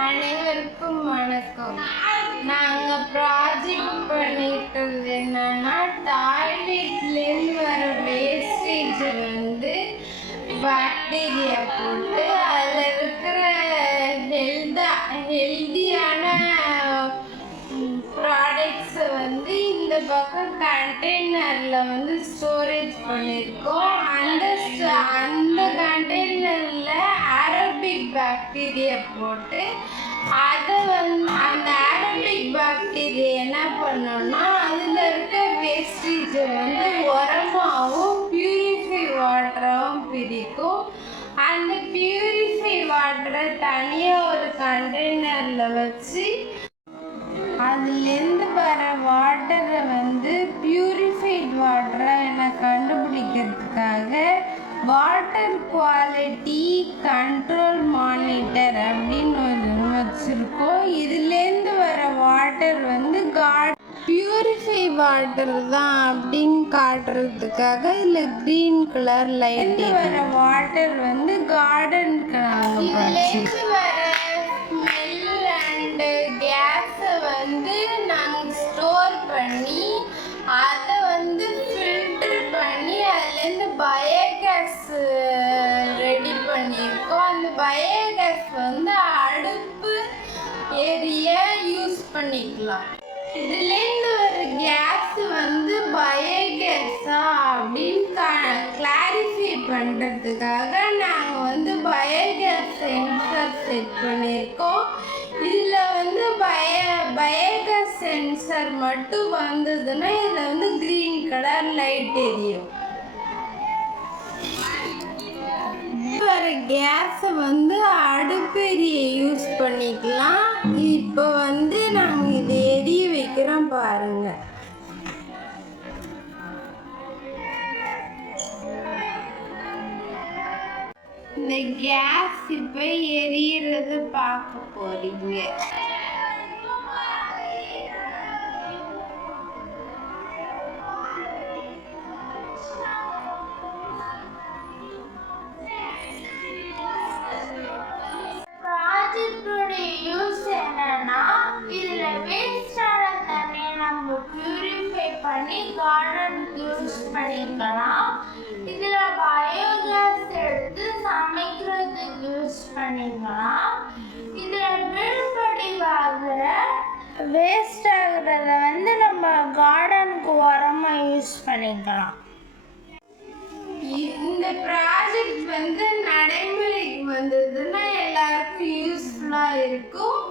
அனைவருக்கும் வணக்கம். நாங்க ப்ராஜெக்ட் பண்ணிட்டது என்னன்னா, டாய்லெட்லேருந்து வர வேஸ்டேஜ் பாக்டீரியா போட்டு அதில் இருக்கிற ஹெல்தியான ப்ராடக்ட்ஸை இந்த பக்கம் கண்டெய்னரில் ஸ்டோரேஜ் பண்ணியிருக்கோம். அந்த கண்டெய்னரில் அரபிக் பாக்டீரியா போட்டு அதை அந்த அரபிக் பாக்டீரியா என்ன பண்ணோம்னா அதில் இருக்க வேஸ்டேஜை உரமாகவும் பியூரிஃபை வாட்டராகவும் பிரிக்கும். அந்த பியூரிஃபை வாட்டரை தனியாக ஒரு கண்டெய்னரில் வச்சு அதுலேருந்து வர வாட்டரை பியூரிஃபைட் வாட்டரை கண்டுபிடிக்கிறதுக்காக வாட்டர் குவாலிட்டி கண்ட்ரோல் மானிட்டர் அப்படின்னு வச்சுருக்கோம். இதுலேருந்து வர வாட்டர் பியூரிஃபை வாட்டர் தான் அப்படின்னு காட்டுறதுக்காக இதில் க்ரீன் கலர் லைட் வர வாட்டர் கார்டனுக்கு நாங்கள் வர ஸ்மெல் அண்டு கேஸை நாங்கள் ஸ்டோர் பண்ணி அதை ஃபில்டர் பண்ணி அதுலேருந்து பயோகேஸ் ரெடி பண்ணியிருக்கோம். அந்த பயோகேஸ் அடுப்பு எரிய யூஸ் பண்ணிக்கலாம். இதுலேருந்து ஒரு கேஸ் பயோகேஸா அப்படின்னு கிளாரிஃபை பண்ணுறதுக்காக நாங்கள் பயோகேஸ் சென்சர் செட் பண்ணியிருக்கோம். இதில் பயோகேஸ் சென்சர் மட்டும் வந்ததுன்னா இதில் க்ரீன் கலர் லைட் எரியும். வர கேஸை அடுப்பெரிய யூஸ் பண்ணிக்கலாம். இப்போ நாங்கள் இதை எரிய வைக்கிறோம் பாருங்க. இந்த கேஸ் இப்போ எரியறது பார்க்க போறீங்க. யூஸ் என்னன்னா இதுல வேஸ்டான தண்ணியை நம்ம பியூரிஃபை பண்ணி கார்டனுக்கு யூஸ் பண்ணிக்கலாம். இதுல பயோகேஸ் எடுத்து சமைக்கிறதுக்கு யூஸ் பண்ணிக்கலாம். இதுல வீழ்படிவாகிற வேஸ்ட் ஆகுறத நம்ம கார்டனுக்கு உரமா யூஸ் பண்ணிக்கலாம். இந்த ப்ராஜெக்ட் நடைமுறைக்கு வந்ததுன்னா எல்லாருக்கும் யூஸ்ஃபுல்லாக இருக்கும்.